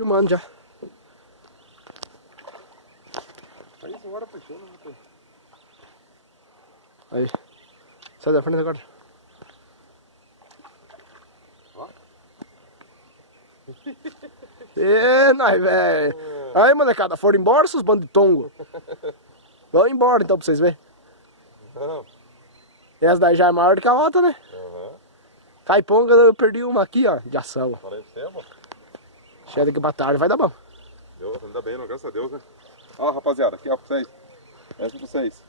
Filmando já. Aí essa hora fechou, né? Aí. Sai da frente agora. Ó. Ê, nós, velho. Aí, molecada, foram embora seus bandos de tongo? Vão embora então pra vocês verem. Não. E essa daí já é maior do que a outra, né? Aham. Caiponga, eu perdi uma aqui, ó, de ação. Falei pra você, mano. Chega daqui pra tarde, vai dar bom. Ainda bem, não, graças a Deus, né? Ó, rapaziada, aqui ó pra vocês. Essa pra vocês.